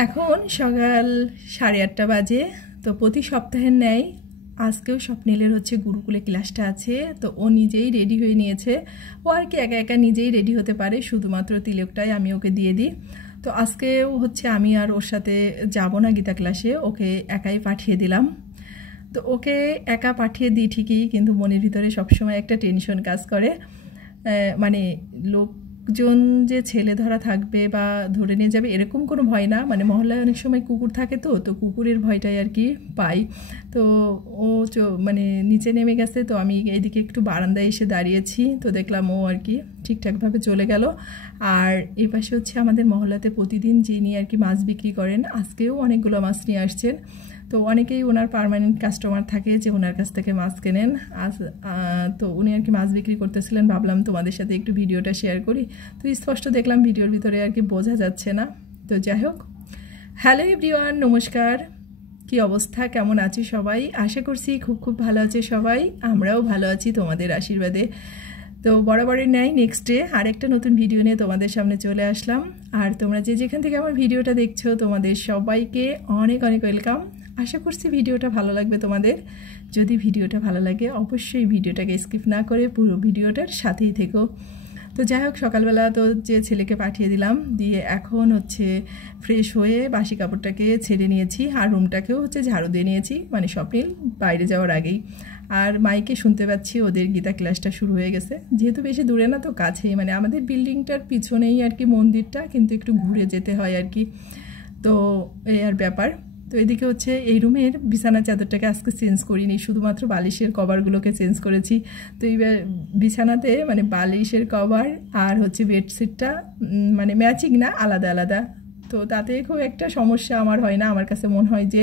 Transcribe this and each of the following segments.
এখন সকাল 8:30 বাজে। তো প্রতি সপ্তাহের ন্যায় আজকেও স্বপ্নিলের হচ্ছে গুরুকুলে ক্লাসটা আছে। তো ও নিজেই রেডি হয়ে নিয়েছে। ও আর কি একা একা নিজেই রেডি হতে পারে, শুধুমাত্র তিলকটাই আমি ওকে দিয়ে দিই। তো আজকেও হচ্ছে আমি আর ওর সাথে যাব না গীতা ক্লাসে, ওকে একাই পাঠিয়ে দিলাম। তো ওকে একা পাঠিয়ে দিই ঠিকই, কিন্তু মনের ভিতরে সবসময় একটা টেনশন কাজ করে। মানে লোকজন যে ছেলে ধরা থাকবে বা ধরে নিয়ে যাবে এরকম কোনো ভয় না, মানে মহল্লায় অনেক সময় কুকুর থাকে, তো কুকুরের ভয়টাই আর কি পাই। তো ও মানে নিচে নেমে গেছে, তো আমি এইদিকে একটু বারান্দায় এসে দাঁড়িয়েছি। তো দেখলাম ও আর কি ঠিকঠাকভাবে চলে গেল। আর এই পাশে হচ্ছে আমাদের মহল্লাতে প্রতিদিন যিনি আর কি মাছ বিক্রি করেন, আজকেও অনেকগুলো মাছ নিয়ে আসছেন। তো অনেকেই ওনার পার্মানেন্ট কাস্টমার থাকে যে ওনার কাছ থেকে মাছ কেনেন। তো উনি আর কি মাছ বিক্রি করতেছিলেন, ভাবলাম তোমাদের সাথে একটু ভিডিওটা শেয়ার করি। তো স্পষ্ট দেখলাম ভিডিওর ভিতরে আর কি বোঝা যাচ্ছে না। তো যাই হোক, হ্যালো এভরিওয়ান, নমস্কার। কি অবস্থা, কেমন আছি সবাই? আশা করছি খুব খুব ভালো আছে সবাই। আমরাও ভালো আছি তোমাদের আশীর্বাদে। তো বরাবরের ন্যায় নেক্সট ডে আরেকটা নতুন ভিডিও নিয়ে তোমাদের সামনে চলে আসলাম। আর তোমরা যে যেখান থেকে আমার ভিডিওটা দেখছো, তোমাদের সবাইকে অনেক অনেক ওয়েলকাম। আশা করছি ভিডিওটা ভালো লাগবে তোমাদের। যদি ভিডিওটা ভালো লাগে অবশ্যই ভিডিওটাকে স্কিপ না করে পুরো ভিডিওটার সাথেই থেকো। তো যাই হোক, সকালবেলা তো যে ছেলেকে পাঠিয়ে দিলাম, দিয়ে এখন হচ্ছে ফ্রেশ হয়ে বাসি কাপড়টাকে ছেড়ে নিয়েছি, আর রুমটাকেও হচ্ছে ঝাড়ু দিয়ে নিয়েছি, মানে স্বপ্নিল বাইরে যাওয়ার আগেই। আর মাইকে শুনতে পাচ্ছি ওদের গীতা ক্লাসটা শুরু হয়ে গেছে। যেহেতু বেশি দূরে না, তো কাছেই, মানে আমাদের বিল্ডিংটার পিছনেই আর কি মন্দিরটা, কিন্তু একটু ঘুরে যেতে হয় আর কি। তো এই আর ব্যাপার। তো এদিকে হচ্ছে এই রুমের বিছানার চাদরটাকে আজকে চেঞ্জ করিনি, শুধুমাত্র বালিশের কভারগুলোকে চেঞ্জ করেছি। তো এই বিছানাতে মানে বালিশের কভার আর হচ্ছে বেডশিটটা মানে ম্যাচিং না, আলাদা আলাদা। তো তাতে খুব একটা সমস্যা আমার হয় না। আমার কাছে মনে হয় যে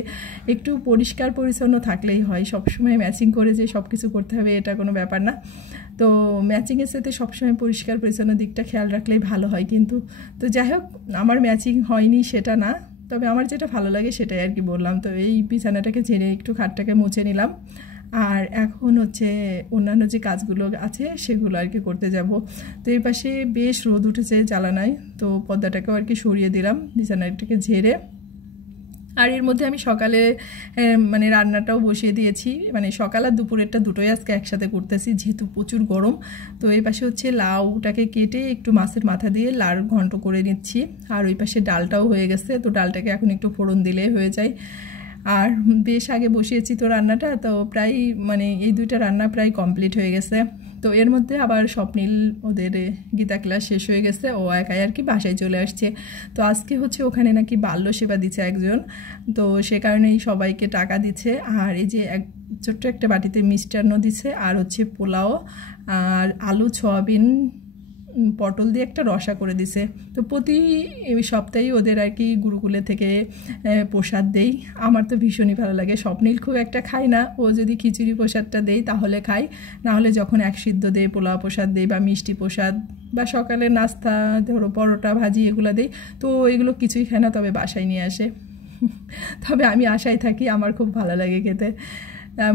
একটু পরিষ্কার পরিচ্ছন্ন থাকলেই হয়, সবসময় ম্যাচিং করে যে সব কিছু করতে হবে এটা কোনো ব্যাপার না। তো ম্যাচিংয়ের সাথে সবসময় পরিষ্কার পরিচ্ছন্ন দিকটা খেয়াল রাখলেই ভালো হয় কিন্তু। তো যাই হোক, আমার ম্যাচিং হয়নি সেটা না, তবে আমার যেটা ভালো লাগে সেটাই আর কি বললাম। তো এই বিছানাটাকে ঝেড়ে একটু খাটটাকে মুছে নিলাম, আর এখন হচ্ছে অন্যান্য যে কাজগুলো আছে সেগুলো আর কি করতে যাব। তো এই পাশে বেশ রোদ উঠেছে জানালায়, তো পর্দাটাকেও আর কি সরিয়ে দিলাম বিছানাটাকে ঝেড়ে। আর এর মধ্যে আমি সকালে মানে রান্নাটাও বসিয়ে দিয়েছি, মানে সকাল আর দুপুরেরটা দুটোই আজকে একসাথে করতেছি যেহেতু প্রচুর গরম। তো এই পাশে হচ্ছে লাউটাকে কেটে একটু মাছের মাথা দিয়ে লাউ ঘন্ট করে নিচ্ছি, আর ওই পাশে ডালটাও হয়ে গেছে। তো ডালটাকে এখন একটু ফোড়ন দিলে হয়ে যায়। আর বেশ আগে বসিয়েছি তো রান্নাটা, তো প্রায় মানে এই দুইটা রান্না প্রায় কমপ্লিট হয়ে গেছে। তো এর মধ্যে আবার স্বপ্নিল ওদের গীতা ক্লাস শেষ হয়ে গেছে, ও একাই আর কি বাসায় চলে আসছে। তো আজকে হচ্ছে ওখানে নাকি বাল্য সেবা দিচ্ছে একজন, তো সে কারণেই সবাইকে টাকা দিচ্ছে। আর এই যে ছোট্ট একটা বাটিতে মিষ্টান্ন দিচ্ছে, আর হচ্ছে পোলাও আর আলু সয়াবিন পটল দিয়ে একটা রসা করে দিছে। তো প্রতি সপ্তাহেই ওদের আর কি গুরুকুলে থেকে প্রসাদ দেই। আমার তো ভীষণই ভালো লাগে। স্বপ্নিল খুব একটা খায় না, ও যদি খিচুড়ি প্রসাদটা দেই তাহলে খায়, নাহলে যখন এক সিদ্ধ দেই, পোলাও প্রসাদ দেই বা মিষ্টি প্রসাদ বা সকালে নাস্তা ধরো পরোটা ভাজি এগুলো দেই, তো এগুলো কিছুই খায় না, তবে বাসায় নিয়ে আসে। তবে আমি আশায় থাকি, আমার খুব ভালো লাগে খেতে।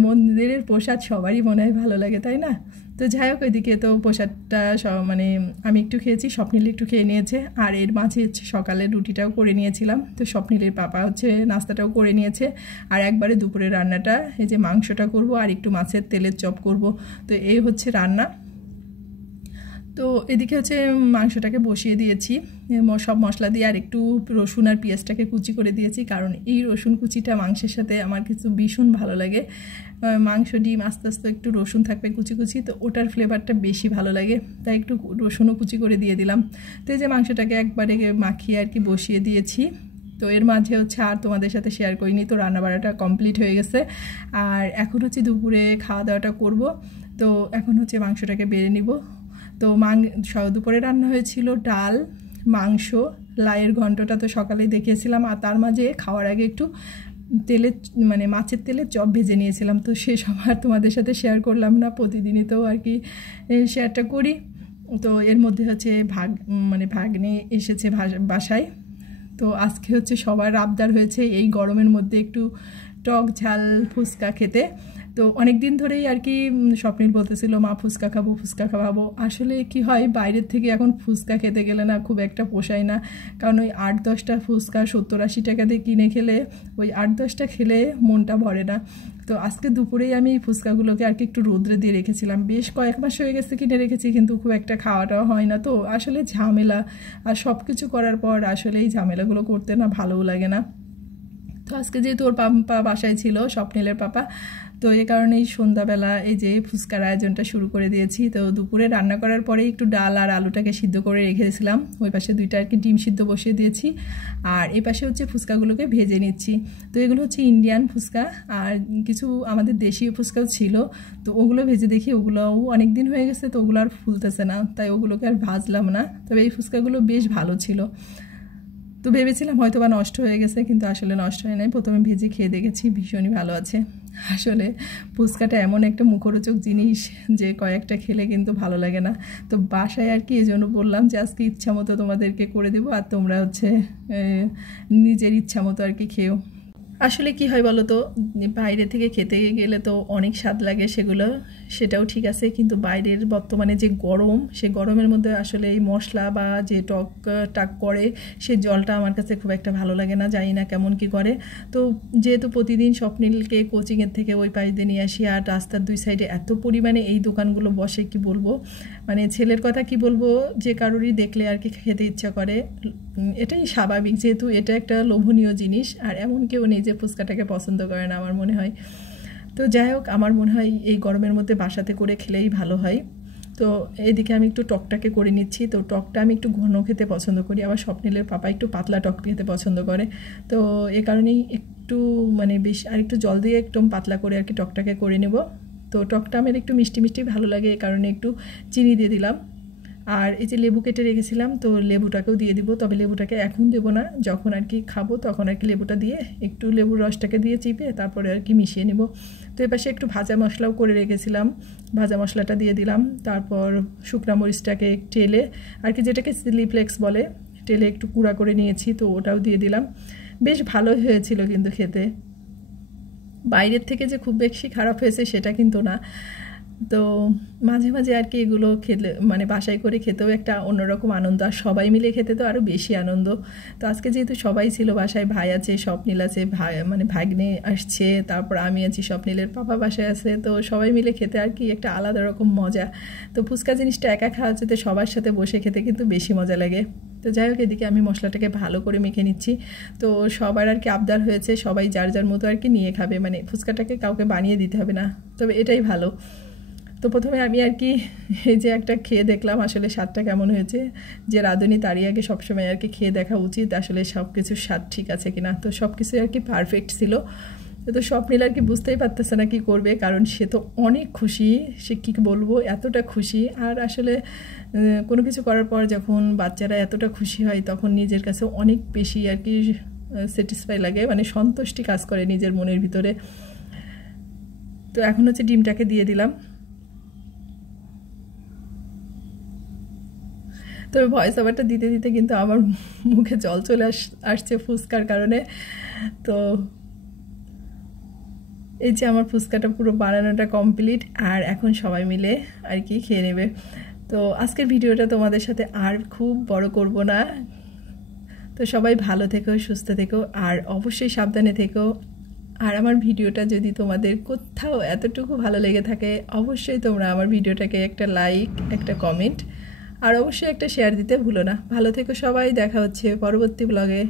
মন্দিরের প্রসাদ সবারই মনে হয় ভালো লাগে, তাই না? তো যাই হোক, ওইদিকে তো প্রসাদটা মানে আমি একটু খেয়েছি, স্বপ্নিল একটু খেয়ে নিয়েছে। আর এর মাঝে হচ্ছে সকালে রুটিটাও করে নিয়েছিলাম, তো স্বপ্নিলের পাপা হচ্ছে নাস্তাটাও করে নিয়েছে। আর একবারে দুপুরে রান্নাটা, এই যে মাংসটা করব আর একটু মাছের তেলের চপ করব। তো এই হচ্ছে রান্না। তো এদিকে হচ্ছে মাংসটাকে বসিয়ে দিয়েছি সব মশলা দিয়ে, আর একটু রসুন আর পেঁয়াজটাকে কুচি করে দিয়েছি, কারণ এই রসুন কুচিটা মাংসের সাথে আমার কিছু ভীষণ ভালো লাগে। মাংস ডিম আস্তে আস্তে একটু রসুন থাকবে কুচি কুচি, তো ওটার ফ্লেভারটা বেশি ভালো লাগে, তাই একটু রসুনও কুচি করে দিয়ে দিলাম। তো এই যে মাংসটাকে একবারে মাখিয়ে আর কি বসিয়ে দিয়েছি। তো এর মাঝে হচ্ছে আর তোমাদের সাথে শেয়ার করিনি, তো রান্নাবাড়াটা কমপ্লিট হয়ে গেছে। আর এখন হচ্ছে দুপুরে খাওয়া দাওয়াটা করব। তো এখন হচ্ছে মাংসটাকে বেড়ে নিব। তো দুপুরে রান্না হয়েছিল ডাল, মাংস, লাউয়ের ঘন্টটা তো সকালেই দেখিয়েছিলাম, আর তার মাঝে খাওয়ার আগে একটু তেলের মানে মাছের তেলের চপ ভেজে নিয়েছিলাম। তো সেসব আর তোমাদের সাথে শেয়ার করলাম না, প্রতিদিনই তো আর কি শেয়ারটা করি। তো এর মধ্যে হচ্ছে ভাগ্নে এসেছে বাসায়। তো আজকে হচ্ছে সবার আবদার হয়েছে এই গরমের মধ্যে একটু টক ঝাল ফুচকা খেতে। তো অনেক দিন ধরেই আর কি স্বপ্নিল বলতেছিল মা ফুচকা খাবো। আসলে কি হয়, বাইরের থেকে এখন ফুচকা খেতে গেলে না খুব একটা পোষায় না, কারণ ওই 8-10টা ফুচকা 70-80 টাকা দিয়ে কিনে খেলে ওই 8-10টা খেলে মনটা ভরে না। তো আজকে দুপুরেই আমি এই ফুচকাগুলোকে আর কি একটু রোদ্রে দিয়ে রেখেছিলাম, বেশ কয়েক মাস হয়ে গেছে কিনে রেখেছি, কিন্তু খুব একটা খাওয়াটাও হয় না। তো আসলে ঝামেলা, আর সব কিছু করার পর আসলে এই ঝামেলাগুলো করতে না ভালোও লাগে না। তো আজকে যেহেতু ওর পাপা বাসায় ছিল, স্বপ্নিলের পাপা, তো এই কারণেই সন্ধ্যাবেলা এই যে ফুচকার আয়োজনটা শুরু করে দিয়েছি। তো দুপুরে রান্না করার পরে একটু ডাল আর আলুটাকে সিদ্ধ করে রেখেছিলাম, ওই পাশে 2টা আর কি ডিম সিদ্ধ বসিয়ে দিয়েছি, আর এই পাশে হচ্ছে ফুচকাগুলোকে ভেজে নিচ্ছি। তো এগুলো হচ্ছে ইন্ডিয়ান ফুচকা, আর কিছু আমাদের দেশীয় ফুচকাও ছিল, তো ওগুলো ভেজে দেখি ওগুলোও অনেক দিন হয়ে গেছে, তো ওগুলো আর ফুলতেছে না, তাই ওগুলোকে আর ভাজলাম না। তবে এই ফুচকাগুলো বেশ ভালো ছিল। তো ভেবেছিলাম হয়তো বা নষ্ট হয়ে গেছে, কিন্তু আসলে নষ্ট হয় নাই। প্রথমে ভেজে খেয়ে দেখেছি, ভীষণই ভালো আছে। আসলে ফুচকাটা এমন একটা মুখরোচক জিনিস যে কয়েকটা খেলে কিন্তু ভালো লাগে না। তো বাসায় আর কি এই জন্য বললাম যে আজকে ইচ্ছা মতো তোমাদেরকে করে দেবো, আর তোমরা হচ্ছে নিজের ইচ্ছা মতো আর কি খেও। আসলে কি হয় বলো তো, বাইরে থেকে খেতে গেলে তো অনেক স্বাদ লাগে সেগুলো, সেটাও ঠিক আছে, কিন্তু বাইরের বর্তমানে যে গরম, সে গরমের মধ্যে আসলে এই মশলা বা যে টাক করে সে জলটা আমার কাছে খুব একটা ভালো লাগে না, জানি না কেমন কি করে। তো যেহেতু প্রতিদিন স্বপ্নিলকে কোচিংয়ের থেকে ওই পাশ দিয়ে নিয়ে আসি, আর রাস্তার 2 সাইডে এত পরিমাণে এই দোকানগুলো বসে, কি বলবো, মানে ছেলের কথা কি বলবো, যে কারোরই দেখলে আর কি খেতে ইচ্ছা করে, এটাই স্বাভাবিক, যেহেতু এটা একটা লোভনীয় জিনিস, আর এমন কেউ নেই যে ফুচকাটাকে পছন্দ করে না আমার মনে হয়। তো যাই হোক, আমার মনে হয় এই গরমের মধ্যে বাসাতে করে খেলেই ভালো হয়। তো এদিকে আমি একটু টকটাকে করে নিচ্ছি। তো টকটা আমি একটু ঘন খেতে পছন্দ করি, আবার স্বপ্নিলের পাপা একটু পাতলা টক খেতে পছন্দ করে, তো এ কারণেই একটু মানে বেশ আর একটু জল দিয়ে একদম পাতলা করে আর কি টকটাকে করে নেব। তো টকটা আমার একটু মিষ্টি মিষ্টি ভালো লাগে, এই কারণে একটু চিনি দিয়ে দিলাম। আর এই যে লেবু কেটে রেখেছিলাম, তো লেবুটাকেও দিয়ে দিব, তবে লেবুটাকে এখন দেবো না, যখন আর কি খাবো তখন আর কি লেবুটা দিয়ে একটু লেবুর রসটাকে দিয়ে চিপে তারপরে আর কি মিশিয়ে নেব। তো এ পাশে একটু ভাজা মশলাও করে রেখেছিলাম, ভাজা মশলাটা দিয়ে দিলাম, তারপর শুকনা মরিচটাকে টেলে আর কি, যেটাকে চিলি ফ্লেক্স বলে, টেলে একটু গুঁড়া করে নিয়েছি, তো ওটাও দিয়ে দিলাম। বেশ ভালো হয়েছিল কিন্তু খেতে, বাইরের থেকে যে খুব বেশি খারাপ হয়েছে সেটা কিন্তু না। তো মাঝে মাঝে আর কি এগুলো খেলে মানে বাসায় করে খেতেও একটা অন্যরকম আনন্দ, আর সবাই মিলে খেতে তো আরও বেশি আনন্দ। তো আজকে যেহেতু সবাই ছিল বাসায়, ভাই আছে, স্বপ্নিল আছে, মানে ভাগ্নে আসছে, তারপর আমি আছি, স্বপ্নিলের পাপা বাসায় আছে, তো সবাই মিলে খেতে আর কি একটা আলাদা রকম মজা। তো ফুচকা জিনিসটা একা খাওয়া যেতে সবার সাথে বসে খেতে কিন্তু বেশি মজা লাগে। তো যাই হোক, এদিকে আমি মশলাটাকে ভালো করে মেখে নিচ্ছি। তো সবার আর কি আবদার হয়েছে, সবাই যার যার মতো আর কি নিয়ে খাবে, মানে ফুচকাটাকে কাউকে বানিয়ে দিতে হবে না, তবে এটাই ভালো। তো প্রথমে আমি আর কি এই যে একটা খেয়ে দেখলাম আসলে স্বাদটা কেমন হয়েছে, যে রাঁধুনি তারই আগে সবসময় আর কি খেয়ে দেখা উচিত আসলে সব কিছুর স্বাদ ঠিক আছে কিনা। তো সব কিছু আর কি পারফেক্ট ছিল। তো স্বপ্নিল আর কি বুঝতেই পারতেছে না কি করবে, কারণ সে তো অনেক খুশি, সে কী বলবো এতটা খুশি। আর আসলে কোনো কিছু করার পর যখন বাচ্চারা এতটা খুশি হয় তখন নিজের কাছে অনেক বেশি আর কি স্যাটিসফাই লাগে, মানে সন্তুষ্টি কাজ করে নিজের মনের ভিতরে। তো এখন হচ্ছে ডিমটাকে দিয়ে দিলাম। তবে ভয়েস ওভারটা দিতে দিতে কিন্তু আমার মুখে জল চলে আসছে ফুচকার কারণে। তো এই যে আমার ফুচকাটা পুরো বানানোটা কমপ্লিট, আর এখন সবাই মিলে আর কি খেয়ে নেবে। তো আজকের ভিডিওটা তোমাদের সাথে আর খুব বড় করব না। তো সবাই ভালো থেকো, সুস্থ থেকো, আর অবশ্যই সাবধানে থেকো। আর আমার ভিডিওটা যদি তোমাদের কোথাও এতটুকু ভালো লেগে থাকে, অবশ্যই তোমরা আমার ভিডিওটাকে একটা লাইক, একটা কমেন্ট, আর অবশ্যই একটা শেয়ার দিতে ভুলো না। ভালো থেকো সবাই, দেখা হচ্ছে পরবর্তী ব্লগে।